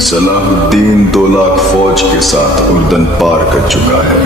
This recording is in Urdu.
صلاح الدین 2 لاکھ فوج کے ساتھ اردن پار کر چکا ہے۔